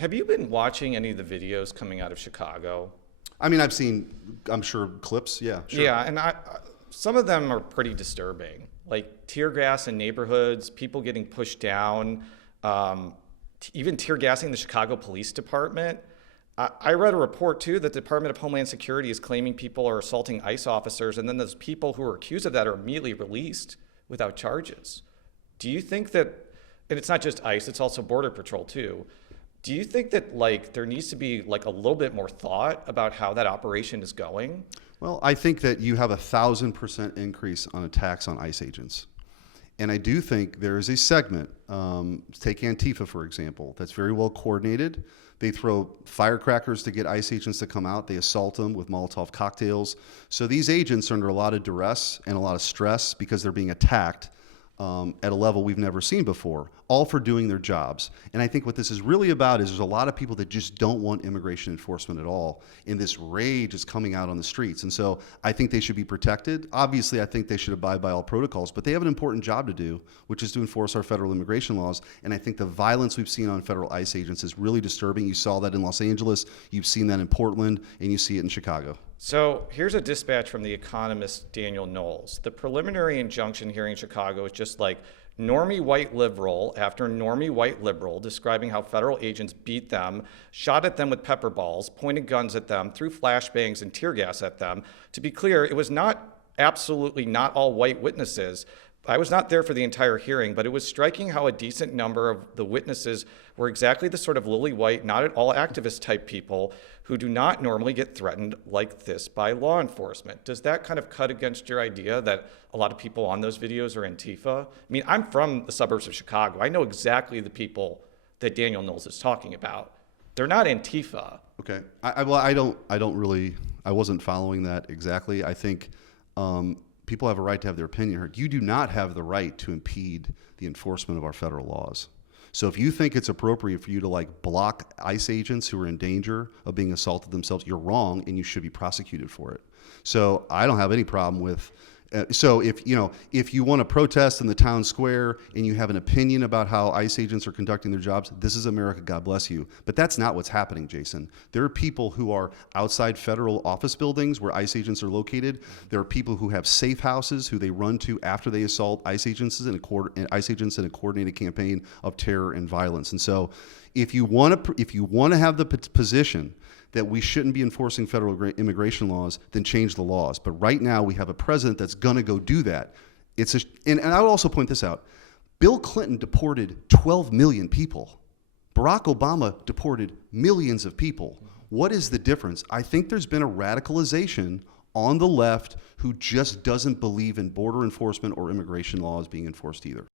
Have you been watching any of the videos coming out of Chicago? I mean, I've seen, I'm sure, clips. Yeah, sure. Yeah, and some of them are pretty disturbing, like tear gas in neighborhoods, people getting pushed down, even tear gassing the Chicago Police Department. I read a report too that the Department of Homeland Security is claiming people are assaulting ICE officers, and then those people who are accused of that are immediately released without charges. Do you think that, and it's not just ICE, it's also Border Patrol too. Do you think that there needs to be a little bit more thought about how that operation is going? Well, I think that you have 1,000% increase on attacks on ICE agents. And I do think there is a segment, take Antifa, for example, that's very well coordinated. They throw firecrackers to get ICE agents to come out. They assault them with Molotov cocktails. So these agents are under a lot of duress and a lot of stress because they're being attacked at a level we've never seen before, all for doing their jobs. And I think what this is really about is there's a lot of people that just don't want immigration enforcement at all, and this rage is coming out on the streets. And so I think they should be protected. Obviously, I think they should abide by all protocols, but they have an important job to do, which is to enforce our federal immigration laws. And I think the violence we've seen on federal ICE agents is really disturbing. You saw that in Los Angeles, you've seen that in Portland, and you see it in Chicago. So here's a dispatch from the economist Daniel Knowles. The preliminary injunction hearing in Chicago is just like normie white liberal after normie white liberal, describing how federal agents beat them, shot at them with pepper balls, pointed guns at them, threw flashbangs and tear gas at them. To be clear, it was absolutely not all white witnesses. I was not there for the entire hearing, but it was striking how a decent number of the witnesses were exactly the sort of lily white, not at all activist type people who do not normally get threatened like this by law enforcement. Does that kind of cut against your idea that a lot of people on those videos are Antifa? I mean, I'm from the suburbs of Chicago. I know exactly the people that Daniel Knowles is talking about. They're not Antifa. Okay. I wasn't following that exactly. I think people have a right to have their opinion heard. You do not have the right to impede the enforcement of our federal laws. So if you think it's appropriate for you to block ICE agents who are in danger of being assaulted themselves, you're wrong and you should be prosecuted for it. So I don't have any problem with so if you want to protest in the town square and you have an opinion about how ICE agents are conducting their jobs, this is America, God bless you. But that's not what's happening, Jason. There are people who are outside federal office buildings where ICE agents are located. There are people who have safe houses who they run to after they assault ICE agents in a coordinated campaign of terror and violence. And so if you want to have the position that we shouldn't be enforcing federal immigration laws, then change the laws. But right now we have a president that's going to go do that. And I would also point this out. Bill Clinton deported 12 million people. Barack Obama deported millions of people. What is the difference? I think there's been a radicalization on the left who just doesn't believe in border enforcement or immigration laws being enforced either.